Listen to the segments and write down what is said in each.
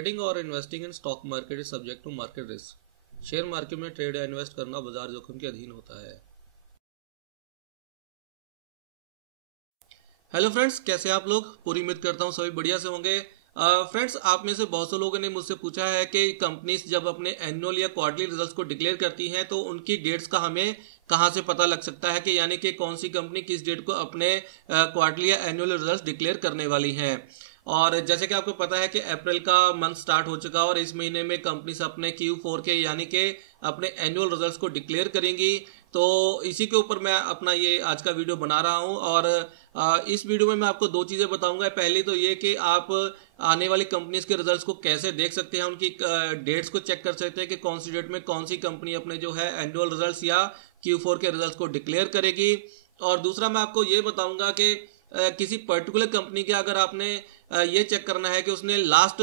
Trading और investing in stock market is subject to market risk. Share market में trade या invest करना बाजार जोखिम के अधीन होता है। हेलो फ्रेंड्स, कैसे आप लोग? पूरी उम्मीद करता हूँ सभी बढ़िया से होंगे। फ्रेंड्स, आप में से बहुत से लोगों ने मुझसे पूछा है कि कंपनीज जब अपने एनुअल या क्वार्टरली रिजल्ट्स को डिक्लेयर करती हैं तो उनकी डेट्स का हमें कहाँ से पता लग सकता है कि यानी कि कौन सी कंपनी किस डेट को अपने क्वार्टरली या एनुअल रिजल्ट्स डिक्लेयर करने वाली हैं। और जैसे कि आपको पता है कि अप्रैल का मंथ स्टार्ट हो चुका और इस महीने में कंपनीज अपने Q4 के यानी कि अपने एनुअल रिजल्ट्स को डिक्लेयर करेंगी। तो इसी के ऊपर मैं अपना ये आज का वीडियो बना रहा हूँ और इस वीडियो में मैं आपको दो चीज़ें बताऊंगा। पहली तो ये कि आप आने वाली कंपनीज के रिजल्ट्स को कैसे देख सकते हैं, उनकी डेट्स को चेक कर सकते हैं कि कौन सी डेट में कौन सी कंपनी अपने जो है एनुअल रिजल्ट्स या Q4 के रिजल्ट्स को डिक्लेयर करेगी। और दूसरा मैं आपको ये बताऊंगा कि किसी पर्टिकुलर कंपनी के अगर आपने ये चेक करना है कि उसने लास्ट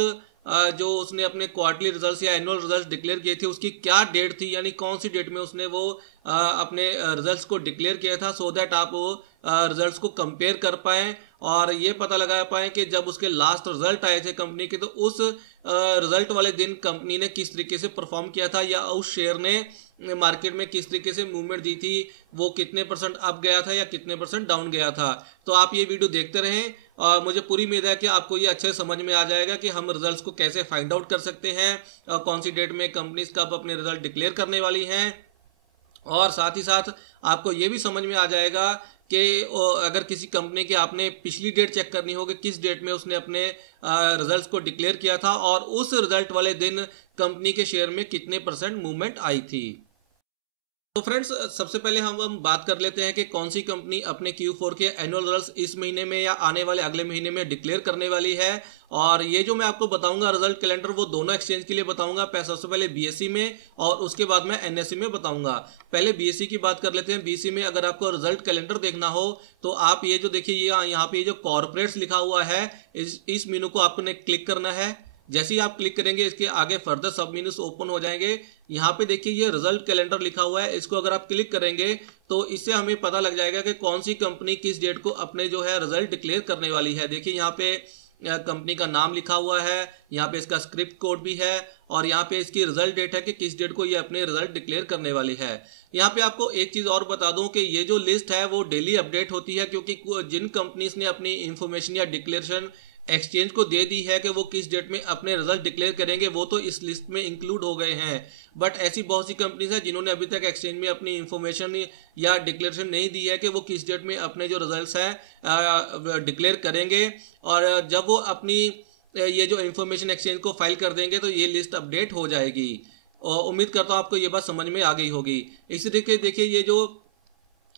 जो उसने अपने क्वार्टरली रिजल्ट्स या एनुअल रिजल्ट्स डिक्लेयर किए थे उसकी क्या डेट थी, यानी कौन सी डेट में उसने वो अपने रिजल्ट्स को डिक्लेयर किया था, सो दैट आप वो रिजल्ट्स को कंपेयर कर पाएं और ये पता लगा पाएं कि जब उसके लास्ट रिजल्ट आए थे कंपनी के तो उस रिजल्ट वाले दिन कंपनी ने किस तरीके से परफॉर्म किया था या उस शेयर ने मार्केट में किस तरीके से मूवमेंट दी थी, वो कितने परसेंट अप गया था या कितने परसेंट डाउन गया था। तो आप ये वीडियो देखते रहें और मुझे पूरी उम्मीद है कि आपको ये अच्छे समझ में आ जाएगा कि हम रिजल्ट्स को कैसे फाइंड आउट कर सकते हैं, कौन सी डेट में कंपनीज कब अपने रिजल्ट डिक्लेयर करने वाली हैं। और साथ ही साथ आपको ये भी समझ में आ जाएगा कि अगर किसी कंपनी की आपने पिछली डेट चेक करनी होगी किस डेट में उसने अपने रिजल्ट्स को डिक्लेयर किया था और उस रिजल्ट वाले दिन कंपनी के शेयर में कितने परसेंट मूवमेंट आई थी। तो फ्रेंड्स, सबसे पहले हम बात कर लेते हैं कि कौन सी कंपनी अपने Q4 के एनुअल रिजल्ट्स इस महीने में या आने वाले अगले महीने में डिक्लेयर करने वाली है। और ये जो मैं आपको बताऊंगा रिजल्ट कैलेंडर वो दोनों एक्सचेंज के लिए बताऊंगा। सबसे पहले BSE में और उसके बाद मैं NSE में बताऊंगा। पहले BSE की बात कर लेते हैं। BSE में अगर आपको रिजल्ट कैलेंडर देखना हो तो आप ये जो देखिए ये यहाँ पे जो कॉर्पोरेट्स लिखा हुआ है इस मेनू को आपने क्लिक करना है। जैसे ही आप क्लिक करेंगे इसके आगे फर्दर सब मेन्यूज ओपन हो जाएंगे। यहाँ पे देखिए ये रिजल्ट कैलेंडर लिखा हुआ है, इसको अगर आप क्लिक करेंगे तो इससे हमें पता लग जाएगा कि कौन सी कंपनी किस डेट को अपने जो है रिजल्ट डिक्लेयर करने वाली है। देखिए यहाँ पे कंपनी का नाम लिखा हुआ है, यहाँ पे इसका स्क्रिप्ट कोड भी है और यहाँ पे इसकी रिजल्ट डेट है कि किस डेट को ये अपने रिजल्ट डिक्लेयर करने वाली है। यहाँ पे आपको एक चीज और बता दूं कि ये जो लिस्ट है वो डेली अपडेट होती है, क्योंकि जिन कंपनीज ने अपनी इंफॉर्मेशन या डिक्लेरेशन एक्सचेंज को दे दी है कि वो किस डेट में अपने रिजल्ट डिक्लेयर करेंगे वो तो इस लिस्ट में इंक्लूड हो गए हैं। बट ऐसी बहुत सी कंपनीज हैं जिन्होंने अभी तक एक्सचेंज में अपनी इंफॉर्मेशन या डिक्लेरेशन नहीं दी है कि वो किस डेट में अपने जो रिजल्ट्स हैं डिक्लेयर करेंगे। और जब वो अपनी ये जो इंफॉर्मेशन एक्सचेंज को फाइल कर देंगे तो ये लिस्ट अपडेट हो जाएगी। और उम्मीद करता हूँ आपको ये बात समझ में आ गई होगी। इसी तरीके देखिए ये जो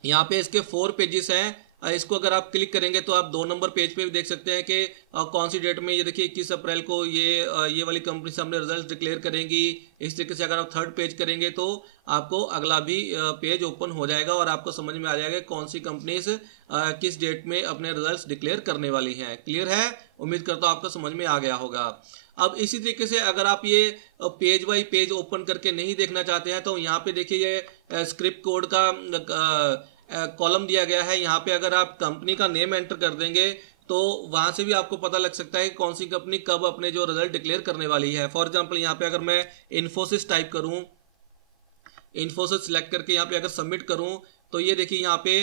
यहाँ पे इसके 4 पेजेस हैं, इसको अगर आप क्लिक करेंगे तो आप 2 नंबर पेज पे भी देख सकते हैं कि कौन सी डेट में ये देखिए 21 अप्रैल को ये वाली कंपनी सामने रिजल्ट डिक्लेयर करेंगी। इस तरीके से अगर आप 3rd पेज करेंगे तो आपको अगला भी पेज ओपन हो जाएगा और आपको समझ में आ जाएगा कौन सी कंपनीज किस डेट में अपने रिजल्ट डिक्लेयर करने वाली हैं। क्लियर है? उम्मीद करता हूँ आपको समझ में आ गया होगा। अब इसी तरीके से अगर आप ये पेज बाई पेज ओपन करके नहीं देखना चाहते हैं तो यहाँ पे देखिए ये स्क्रिप्ट कोड का कॉलम दिया गया है। यहाँ पे अगर आप कंपनी का नेम एंटर कर देंगे तो वहां से भी आपको पता लग सकता है कि कौन सी कंपनी कब अपने जो रिजल्ट डिक्लेयर करने वाली है। फॉर एग्जांपल यहाँ पे अगर मैं इन्फोसिस टाइप करूं, इन्फोसिस सिलेक्ट करके यहाँ पे अगर सबमिट करूं तो ये देखिए यहाँ पे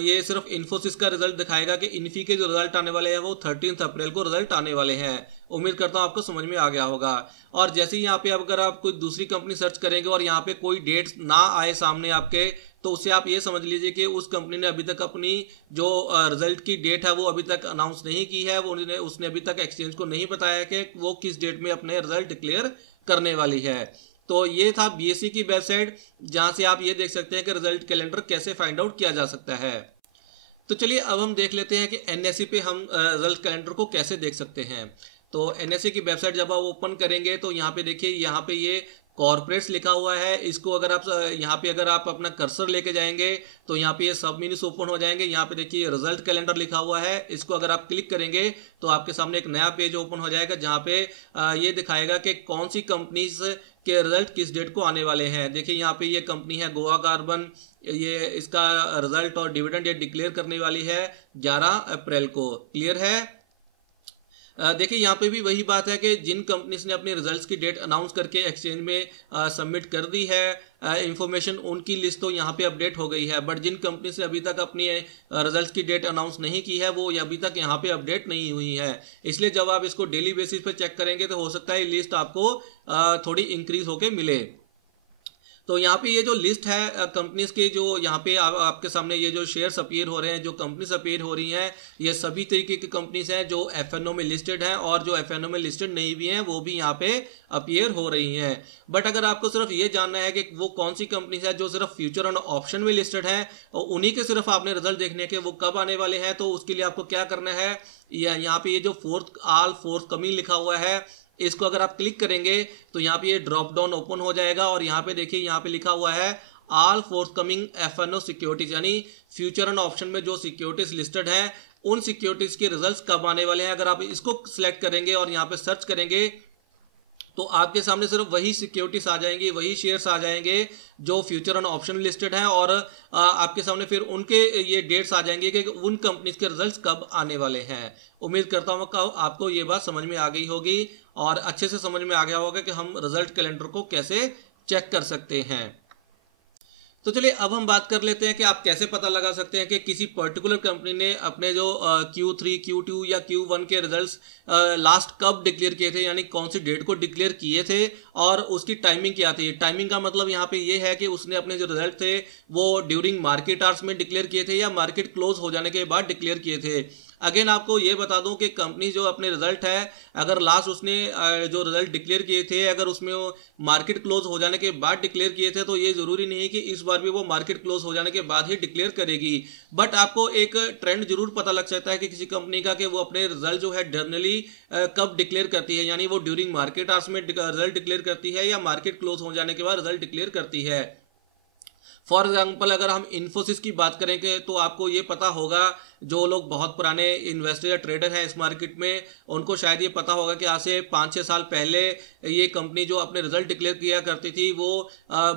ये सिर्फ इन्फोसिस का रिजल्ट दिखाएगा कि इन्फी के जो रिजल्ट आने वाले हैं वो 13 अप्रैल को रिजल्ट आने वाले हैं। उम्मीद करता हूँ आपको समझ में आ गया होगा। और जैसे ही यहाँ पे अगर आप कोई दूसरी कंपनी सर्च करेंगे और यहाँ पे कोई डेट ना आए सामने आपके तो उससे आप ये समझ लीजिए कि उस कंपनी ने अभी तक अपनी जो रिजल्ट की डेट है वो अभी तक अनाउंस नहीं की है। वो उसने अभी तक एक्सचेंज को नहीं बताया कि वो किस डेट में अपने रिजल्ट डिक्लेयर करने वाली है। तो ये था BSE की वेबसाइट जहां से आप ये देख सकते हैं कि रिजल्ट कैलेंडर कैसे फाइंड आउट किया जा सकता है। तो चलिए अब हम देख लेते हैं कि NSE पे हम रिजल्ट कैलेंडर को कैसे देख सकते हैं। तो NSE की वेबसाइट जब आप ओपन करेंगे तो यहाँ पे देखिए यहाँ पे ये कॉर्पोरेट्स लिखा हुआ है। इसको अगर आप यहाँ पे अगर आप अपना कर्सर लेके जाएंगे तो यहाँ पे ये सब मेन्यूज ओपन हो जाएंगे। यहाँ पे देखिए रिजल्ट कैलेंडर लिखा हुआ है, इसको अगर आप क्लिक करेंगे तो आपके सामने एक नया पेज ओपन हो जाएगा जहाँ पे ये दिखाएगा कि कौन सी कंपनीज के रिजल्ट किस डेट को आने वाले हैं। देखिए यहाँ पे ये कंपनी है गोवा कार्बन, ये इसका रिजल्ट और डिविडेंड ये डिक्लेयर करने वाली है 11 अप्रैल को। क्लियर है? देखिए यहाँ पे भी वही बात है कि जिन कंपनीज ने अपने रिजल्ट्स की डेट अनाउंस करके एक्सचेंज में सबमिट कर दी है इंफॉर्मेशन, उनकी लिस्ट तो यहाँ पे अपडेट हो गई है, बट जिन कंपनीज ने अभी तक अपनी रिजल्ट्स की डेट अनाउंस नहीं की है वो अभी तक यहाँ पे अपडेट नहीं हुई है। इसलिए जब आप इसको डेली बेसिस पे चेक करेंगे तो हो सकता है लिस्ट आपको थोड़ी इंक्रीज होके मिले। तो यहाँ पे ये जो लिस्ट है कंपनीज के, जो यहाँ पे आपके सामने ये जो शेयर्स अपीयर हो रहे हैं, जो कंपनीज अपीयर हो रही हैं, ये सभी तरीके की कंपनीज हैं जो एफएनओ में लिस्टेड हैं, और जो एफएनओ में लिस्टेड नहीं भी हैं वो भी यहाँ पे अपीयर हो रही हैं। बट अगर आपको सिर्फ ये जानना है कि वो कौन सी कंपनीज है जो सिर्फ फ्यूचर और ऑप्शन में लिस्टेड है और उन्हीं के सिर्फ आपने रिजल्ट देखने के वो कब आने वाले हैं, तो उसके लिए आपको क्या करना है, यहाँ पे ये जो फोर्थ कमिंग लिखा हुआ है इसको अगर आप क्लिक करेंगे तो यहाँ पे ये ड्रॉप डाउन ओपन हो जाएगा, और यहाँ पे देखिए यहाँ पे लिखा हुआ है ऑल फोर्थकमिंग एफएनओ सिक्योरिटीज, यानी फ्यूचर एंड ऑप्शन में जो सिक्योरिटीज लिस्टेड हैं उन सिक्योरिटीज के रिजल्ट्स कब आने वाले हैं। अगर आप इसको सिलेक्ट करेंगे और यहाँ पे सर्च करेंगे तो आपके सामने सिर्फ वही सिक्योरिटीज आ जाएंगी, वही शेयर्स आ जाएंगे जो फ्यूचर एंड ऑप्शन लिस्टेड हैं, और आपके सामने फिर उनके ये डेट्स आ जाएंगे कि उन कंपनीज के रिजल्ट्स कब आने वाले हैं। उम्मीद करता हूँ आपको ये बात समझ में आ गई होगी और अच्छे से समझ में आ गया होगा कि हम रिजल्ट कैलेंडर को कैसे चेक कर सकते हैं। तो चलिए अब हम बात कर लेते हैं कि आप कैसे पता लगा सकते हैं कि किसी पर्टिकुलर कंपनी ने अपने जो Q3, Q2 या Q1 के रिजल्ट्स लास्ट कब डिक्लेयर किए थे, यानी कौन सी डेट को डिक्लेयर किए थे और उसकी टाइमिंग क्या थी। टाइमिंग का मतलब यहाँ पे ये है कि उसने अपने जो रिजल्ट थे वो ड्यूरिंग मार्केट आवर्स में डिक्लेयर किए थे या मार्केट क्लोज हो जाने के बाद डिक्लेयर किए थे। अगेन आपको ये बता दूं कि कंपनी जो अपने रिजल्ट है, अगर लास्ट उसने जो रिजल्ट डिक्लेयर किए थे अगर उसमें वो मार्केट क्लोज हो जाने के बाद डिक्लेयर किए थे तो ये जरूरी नहीं है कि इस बार भी वो मार्केट क्लोज हो जाने के बाद ही डिक्लेयर करेगी। बट आपको एक ट्रेंड जरूर पता लग सकता है कि किसी कंपनी का कि वो अपने रिजल्ट जो है जनरली कब डिक्लेयर करती है, यानी वो ड्यूरिंग मार्केट आवर्स में रिजल्ट डिक्लेयर करती है या मार्केट क्लोज हो जाने के बाद रिजल्ट डिक्लेयर करती है। फॉर एग्जाम्पल अगर हम इन्फोसिस की बात करेंगे तो आपको ये पता होगा, जो लोग बहुत पुराने इन्वेस्टर या ट्रेडर हैं इस मार्केट में उनको शायद ये पता होगा कि आज से 5-6 साल पहले ये कंपनी जो अपने रिजल्ट डिक्लेयर किया करती थी वो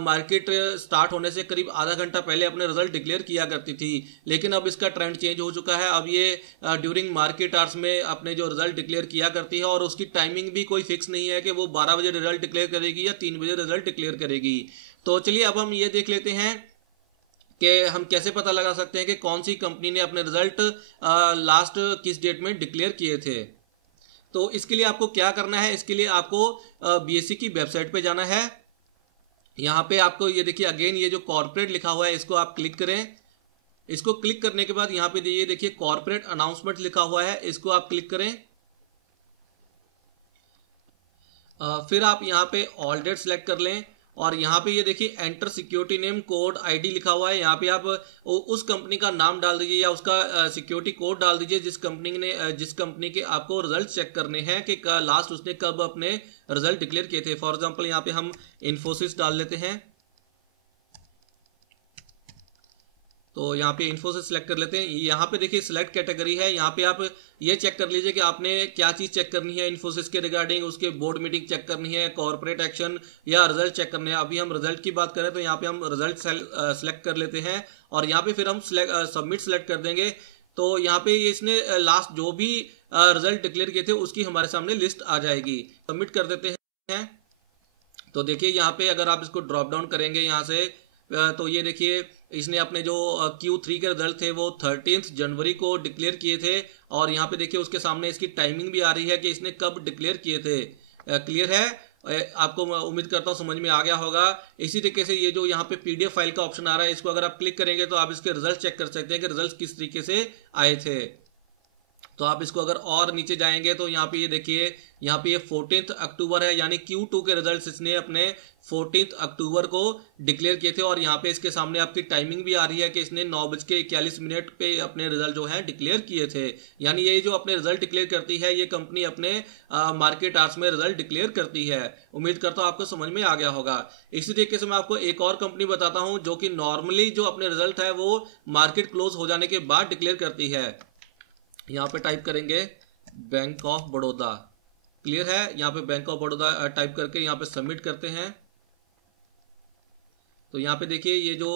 मार्केट स्टार्ट होने से करीब आधा घंटा पहले अपने रिजल्ट डिक्लेयर किया करती थी। लेकिन अब इसका ट्रेंड चेंज हो चुका है, अब ये ड्यूरिंग मार्केट आवर्स में अपने जो रिजल्ट डिक्लेयर किया करती है, और उसकी टाइमिंग भी कोई फिक्स नहीं है कि वो 12 बजे रिजल्ट डिक्लेयर करेगी या 3 बजे रिजल्ट डिक्लेयर करेगी। तो चलिए अब हम ये देख लेते हैं कि हम कैसे पता लगा सकते हैं कि कौन सी कंपनी ने अपने रिजल्ट लास्ट किस डेट में डिक्लेयर किए थे। तो इसके लिए आपको क्या करना है, इसके लिए आपको बीएसई की वेबसाइट पे जाना है। यहाँ पे आपको ये देखिए अगेन ये जो कॉर्पोरेट लिखा हुआ है इसको आप क्लिक करें। इसको क्लिक करने के बाद यहाँ पे ये देखिए कॉर्पोरेट अनाउंसमेंट लिखा हुआ है, इसको आप क्लिक करें। फिर आप यहाँ पे ऑल डेट सेलेक्ट कर लें और यहाँ पे ये देखिए enter security name code ID लिखा हुआ है, यहाँ पे आप उस कंपनी का नाम डाल दीजिए या उसका सिक्योरिटी कोड डाल दीजिए जिस कंपनी के आपको रिजल्ट चेक करने हैं कि लास्ट उसने कब अपने रिजल्ट डिक्लेयर किए थे। फॉर एग्जांपल यहाँ पे हम इन्फोसिस डाल लेते हैं, तो यहाँ पे इन्फोसिस सेलेक्ट कर लेते हैं। यहाँ पे देखिए सिलेक्ट कैटेगरी है, यहाँ पे आप ये चेक कर लीजिए कि आपने क्या चीज़ चेक करनी है इन्फोसिस के रिगार्डिंग, उसके बोर्ड मीटिंग चेक करनी है, कॉर्पोरेट एक्शन या रिजल्ट चेक करने हैं। अभी हम रिजल्ट की बात करें तो यहाँ पे हम रिजल्ट सेलेक्ट कर लेते हैं और यहाँ पे फिर हम सबमिट सेलेक्ट कर देंगे। तो यहाँ पे इसने लास्ट जो भी रिजल्ट डिक्लेयर किए थे उसकी हमारे सामने लिस्ट आ जाएगी। सबमिट कर देते हैं। तो देखिए यहाँ पे अगर आप इसको ड्रॉप डाउन करेंगे यहाँ से तो ये देखिए इसने अपने जो Q3 के रिजल्ट थे वो 13 जनवरी को डिक्लेयर किए थे और यहाँ पे देखिए उसके सामने इसकी टाइमिंग भी आ रही है कि इसने कब डिक्लेयर किए थे। क्लियर है, आपको उम्मीद करता हूँ समझ में आ गया होगा। इसी तरीके से ये जो यहाँ पे PDF फाइल का ऑप्शन आ रहा है इसको अगर आप क्लिक करेंगे तो आप इसके रिजल्ट चेक कर सकते हैं कि रिजल्ट किस तरीके से आए थे। तो आप इसको अगर और नीचे जाएंगे तो यहाँ पे ये देखिए यहाँ पे ये 14 अक्टूबर है, यानी Q2 के रिजल्ट्स इसने अपने 14 अक्टूबर को डिक्लेयर किए थे और यहाँ पे इसके सामने आपकी टाइमिंग भी आ रही है कि इसने 9:41 पे अपने रिजल्ट जो है डिक्लेयर किए थे। यानी ये जो अपने रिजल्ट डिक्लेयर करती है ये कंपनी अपने मार्केट आवर्स में रिजल्ट डिक्लेयर करती है। उम्मीद करता हूँ आपको समझ में आ गया होगा। इसी तरीके से मैं आपको एक और कंपनी बताता हूँ जो कि नॉर्मली जो अपने रिजल्ट है वो मार्केट क्लोज हो जाने के बाद डिक्लेयर करती है। यहाँ पे टाइप करेंगे बैंक ऑफ बड़ौदा। क्लियर है, यहाँ पे बैंक ऑफ बड़ौदा टाइप करके यहाँ पे सबमिट करते हैं। तो यहाँ पे देखिए ये जो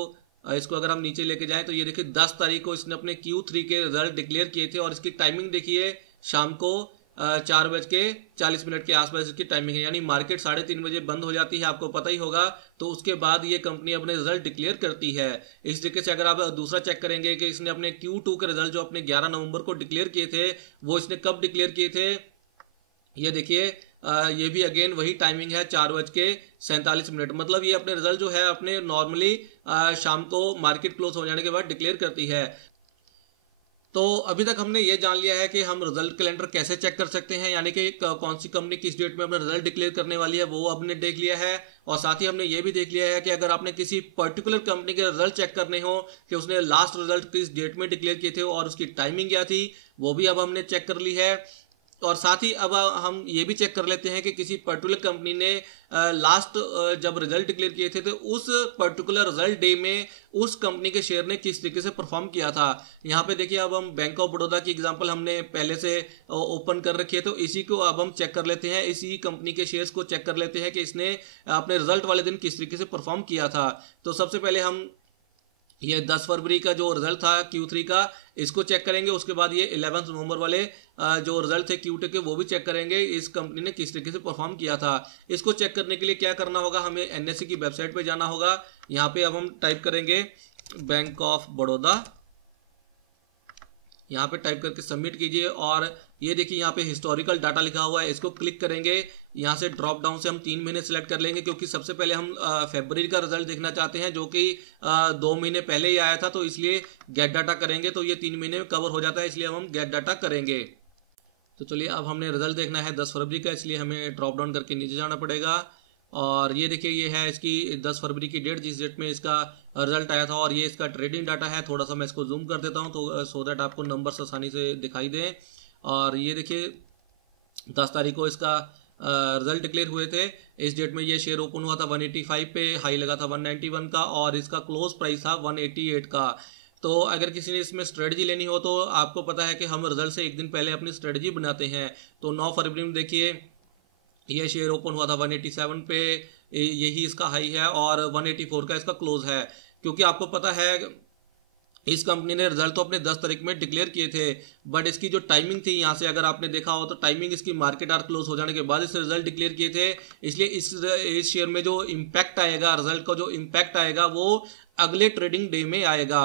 इसको अगर हम नीचे लेके जाएं तो ये देखिए 10 तारीख को इसने अपने Q3 के रिजल्ट डिक्लेयर किए थे और इसकी टाइमिंग देखिए शाम को 4:40 के आसपास इसकी टाइमिंग है, यानी मार्केट 3:30 बजे बंद हो जाती है, आपको पता ही होगा। तो उसके बाद ये कंपनी अपने रिजल्ट डिक्लेयर करती है। इस तरीके से अगर आप दूसरा चेक करेंगे कि इसने अपने Q2 के रिजल्ट जो अपने 11 नवंबर को डिक्लेयर किए थे, वो इसने कब डिक्लेयर किए थे, ये देखिए, ये भी अगेन वही टाइमिंग है, 4:47। मतलब ये अपने रिजल्ट जो है अपने नॉर्मली शाम को मार्केट क्लोज हो जाने के बाद डिक्लेयर करती है। तो अभी तक हमने ये जान लिया है कि हम रिजल्ट कैलेंडर कैसे चेक कर सकते हैं, यानी कि कौन सी कंपनी किस डेट में अपना रिजल्ट डिक्लेयर करने वाली है, वो हमने देख लिया है। और साथ ही हमने ये भी देख लिया है कि अगर आपने किसी पर्टिकुलर कंपनी के रिजल्ट चेक करने हो कि उसने लास्ट रिजल्ट किस डेट में डिक्लेयर किए थे और उसकी टाइमिंग क्या थी, वो भी अब हमने चेक कर ली है। और साथ ही अब हम ये भी चेक कर लेते हैं कि किसी पर्टिकुलर कंपनी ने लास्ट जब रिजल्ट डिक्लेयर किए थे तो उस पर्टिकुलर रिजल्ट डे में उस कंपनी के शेयर ने किस तरीके से परफॉर्म किया था। यहाँ पे देखिए, अब हम बैंक ऑफ बड़ौदा की एग्जांपल हमने पहले से ओपन कर रखी है, तो इसी को अब हम चेक कर लेते हैं, इसी कंपनी के शेयर्स को चेक कर लेते हैं कि इसने अपने रिजल्ट वाले दिन किस तरीके से परफॉर्म किया था। तो सबसे पहले हम ये 10 फरवरी का जो रिजल्ट था Q3 का, इसको चेक करेंगे। उसके बाद ये 11 नवंबर वाले जो रिजल्ट थे Q2 के, वो भी चेक करेंगे इस कंपनी ने किस तरीके से परफॉर्म किया था। इसको चेक करने के लिए क्या करना होगा, हमें NSE की वेबसाइट पे जाना होगा। यहाँ पे अब हम टाइप करेंगे बैंक ऑफ बड़ौदा, यहाँ पे टाइप करके सबमिट कीजिए। और ये देखिए, यहाँ पे हिस्टोरिकल डाटा लिखा हुआ है, इसको क्लिक करेंगे। यहाँ से ड्रॉप डाउन से हम 3 महीने सेलेक्ट कर लेंगे, क्योंकि सबसे पहले हम फरवरी का रिजल्ट देखना चाहते हैं, जो कि 2 महीने पहले ही आया था, तो इसलिए गेट डाटा करेंगे तो ये 3 महीने में कवर हो जाता है, इसलिए हम गेट डाटा करेंगे। तो चलिए, अब हमने रिजल्ट देखना है 10 फरवरी का, इसलिए हमें ड्रॉप डाउन करके नीचे जाना पड़ेगा। और ये देखिए, ये है इसकी 10 फरवरी की डेट, जिस डेट में इसका रिजल्ट आया था। और ये इसका ट्रेडिंग डाटा है, थोड़ा सा मैं इसको जूम कर देता हूँ तो सो दैट आपको नंबर्स आसानी से दिखाई दें। और ये देखिए, 10 तारीख को इसका रिजल्ट डिक्लेयर हुए थे। इस डेट में ये शेयर ओपन हुआ था 185 पे, हाई लगा था 191 का, और इसका क्लोज प्राइस था 188 का। तो अगर किसी ने इसमें स्ट्रेटजी लेनी हो तो आपको पता है कि हम रिजल्ट से एक दिन पहले अपनी स्ट्रेटजी बनाते हैं। तो 9 फरवरी में देखिए, ये शेयर ओपन हुआ था 187 पे, यही इसका हाई है, और 184 का इसका क्लोज है। क्योंकि आपको पता है इस कंपनी ने रिजल्ट तो अपने 10 तारीख में डिक्लेयर किए थे, बट इसकी जो टाइमिंग थी, यहाँ से अगर आपने देखा हो तो टाइमिंग इसकी मार्केट आवर क्लोज हो जाने के बाद इसने रिजल्ट डिक्लेयर किए थे। इसलिए इस शेयर में जो इम्पैक्ट आएगा, रिजल्ट का जो इम्पैक्ट आएगा, वो अगले ट्रेडिंग डे में आएगा।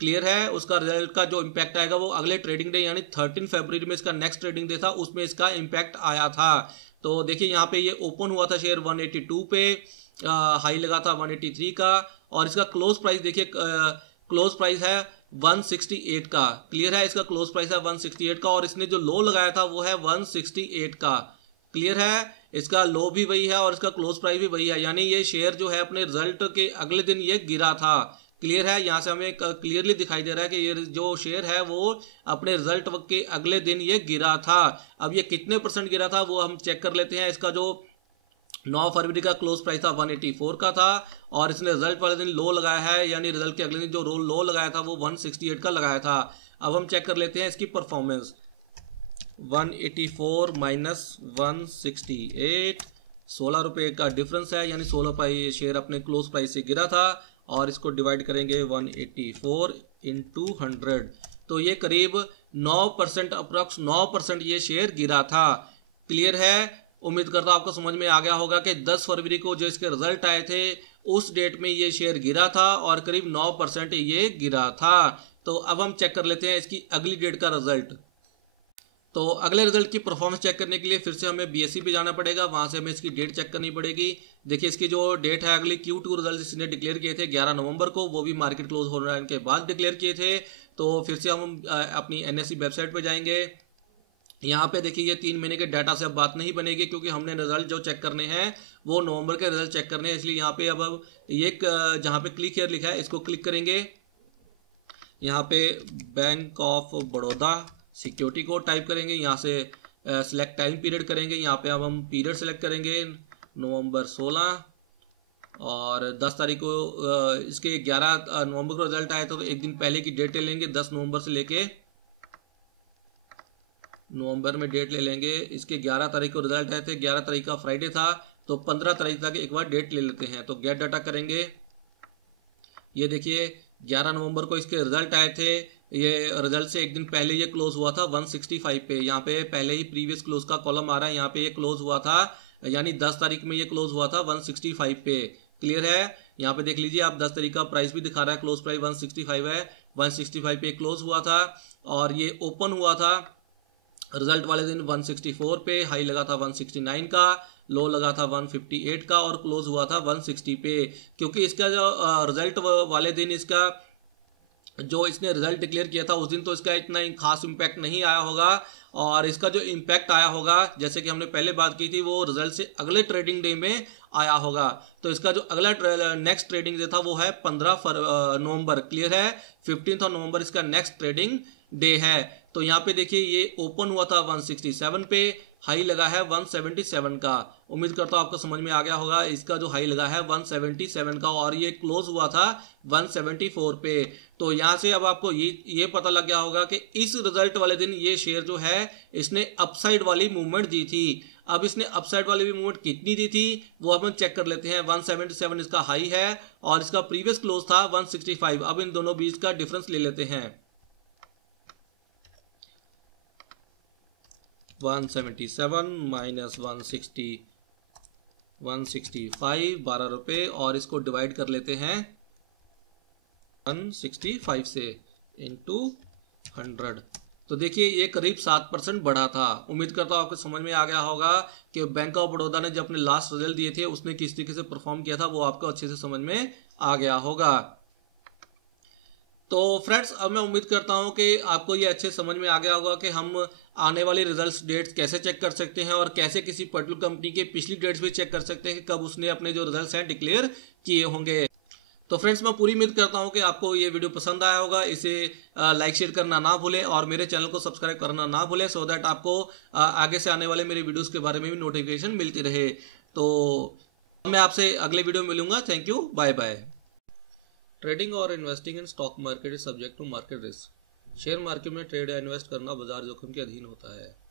क्लियर है, उसका रिजल्ट का जो इम्पैक्ट आएगा वो अगले ट्रेडिंग डे, यानी 13 फरवरी में इसका नेक्स्ट ट्रेडिंग डे था, उसमें इसका इम्पैक्ट आया था। तो देखिए, यहाँ पे ये ओपन हुआ था शेयर 182 पे, हाई लगा था 183 का, और इसका क्लोज प्राइस देखिए, क्लोज प्राइस है 168 का। क्लियर है, इसका क्लोज प्राइस है 168 का, और इसने जो लो लगाया था वो है 168 का। क्लियर है, इसका लो भी वही है और इसका क्लोज प्राइस भी वही है, यानी ये शेयर जो है अपने रिजल्ट के अगले दिन ये गिरा था। क्लियर है, यहाँ से हमें क्लियरली दिखाई दे रहा है कि ये जो शेयर है वो अपने रिजल्ट के अगले दिन ये गिरा था। अब ये कितने % गिरा था वो हम चेक कर लेते हैं। इसका जो 9 फरवरी का क्लोज प्राइस था 184 का था, और इसने रिजल्ट वाले दिन लो लगाया है, यानी रिजल्ट के अगले दिन जो लो लगाया था वो 168 का लगाया था। अब हम चेक कर लेते हैं इसकी परफॉर्मेंस। 184 माइनस 168, 16 रुपये का डिफरेंस है, यानी 16 रुपये शेयर अपने क्लोज प्राइस से गिरा था। और इसको डिवाइड करेंगे 184 इंटू 100, तो ये करीब 9%, अप्रॉक्स 9% ये शेयर गिरा था। क्लियर है, उम्मीद करता हूं आपको समझ में आ गया होगा कि 10 फरवरी को जो इसके रिजल्ट आए थे उस डेट में ये शेयर गिरा था और करीब 9% ये गिरा था। तो अब हम चेक कर लेते हैं इसकी अगली डेट का रिजल्ट। तो अगले रिजल्ट की परफॉर्मेंस चेक करने के लिए फिर से हमें BSE पे जाना पड़ेगा, वहां से हमें इसकी डेट चेक करनी पड़ेगी। देखिए, इसकी जो डेट है अगली Q2 रिजल्ट इसने डिक्लेयर किए थे 11 नवंबर को, वो भी मार्केट क्लोज होने के बाद डिक्लेयर किए थे। तो फिर से हम अपनी NSE वेबसाइट पे जाएंगे। यहाँ पे देखिए, ये 3 महीने के डाटा से अब बात नहीं बनेगी, क्योंकि हमने रिजल्ट जो चेक करने हैं वो नवंबर के रिजल्ट चेक करने हैं। इसलिए यहाँ पे अब ये जहाँ पे क्लिक हियर लिखा है इसको क्लिक करेंगे। यहाँ पे bank of Baroda security code type करेंगे, यहाँ से सिलेक्ट टाइम पीरियड करेंगे। यहाँ पे अब हम पीरियड सेलेक्ट करेंगे नवंबर 16, और 10 तारीख को इसके 11 नवंबर को रिजल्ट आया, तो एक दिन पहले की डेट ले लेंगे। 10 नवंबर से लेके नवंबर में डेट ले लेंगे। इसके 11 तारीख को रिजल्ट आए थे, 11 तारीख का फ्राइडे था, तो 15 तारीख तक एक बार डेट ले लेते हैं। तो गेट डाटा करेंगे। ये देखिए, 11 नवंबर को इसके रिजल्ट आए थे, ये रिजल्ट से एक दिन पहले ये क्लोज हुआ था 165 पे। यहाँ पे पहले ही प्रीवियस क्लोज का कॉलम आ रहा है, यहाँ पे ये क्लोज हुआ था, यानी 10 तारीख में ये क्लोज हुआ था 165 पे। क्लियर है? यहाँ पे देख लीजिए आप, 10 तारीख का प्राइस भी दिखा रहा है, क्लोज प्राइस 165 है, 165 पे क्लोज हुआ था और ये ओपन हुआ था रिजल्ट वाले दिन 164 पे, हाई लगा था 169 का, लो लगा था 158 का और क्लोज हुआ था 160 पे। क्योंकि इसका जो रिजल्ट वाले दिन इसका जो इसने रिजल्ट डिक्लेयर किया था उस दिन तो इसका इतना खास इम्पैक्ट नहीं आया होगा, और इसका जो इम्पैक्ट आया होगा जैसे कि हमने पहले बात की थी वो रिजल्ट से अगले ट्रेडिंग डे में आया होगा। तो इसका जो अगला नेक्स्ट ट्रेडिंग डे था वो है 15 नवंबर। क्लियर है? 15 नवंबर इसका नेक्स्ट ट्रेडिंग डे है। तो यहाँ पे देखिए ये ओपन हुआ था 167 पे, हाई लगा है 177 का। उम्मीद करता हूँ आपको समझ में आ गया होगा। इसका जो हाई लगा है 177 का और ये क्लोज हुआ था 174 पे। तो यहाँ से अब आपको ये पता लग गया होगा कि इस रिजल्ट वाले दिन ये शेयर जो है इसने अपसाइड वाली मूवमेंट दी थी। अब इसने अपसाइड वाली मूवमेंट कितनी दी थी वो अपन चेक कर लेते हैं। 177 इसका हाई है और इसका प्रीवियस क्लोज था 165। अब इन दोनों बीच का डिफरेंस ले लेते हैं। 177 माइनस 165 12 रुपए, और इसको डिवाइड कर लेते हैं 165 से इंटू 100। तो देखिए ये करीब 7% बढ़ा था। उम्मीद करता हूँ आपको समझ में आ गया होगा कि बैंक ऑफ बड़ौदा ने जब अपने लास्ट रिजल्ट दिए थे उसने किस तरीके से परफॉर्म किया था, वो आपको अच्छे से समझ में आ गया होगा। तो फ्रेंड्स अब मैं उम्मीद करता हूं कि आपको ये अच्छे समझ में आ गया होगा कि हम आने वाली रिजल्ट्स डेट्स कैसे चेक कर सकते हैं और कैसे किसी पर्टिकुलर कंपनी के पिछली डेट्स भी चेक कर सकते हैं कि कब उसने अपने जो रिजल्ट्स हैं डिक्लेयर किए होंगे। तो फ्रेंड्स मैं पूरी उम्मीद करता हूं कि आपको ये वीडियो पसंद आया होगा। इसे लाइक शेयर करना ना भूलें और मेरे चैनल को सब्सक्राइब करना ना भूलें, सो दैट आपको आगे से आने वाले मेरे वीडियोस के बारे में भी नोटिफिकेशन मिलती रहे। तो मैं आपसे अगले वीडियो में मिलूंगा। Thank you, bye bye. Trading और investing in stock market is subject to market risk. Share market में ट्रेड या इन्वेस्ट करना बाजार जोखिम के अधीन होता है।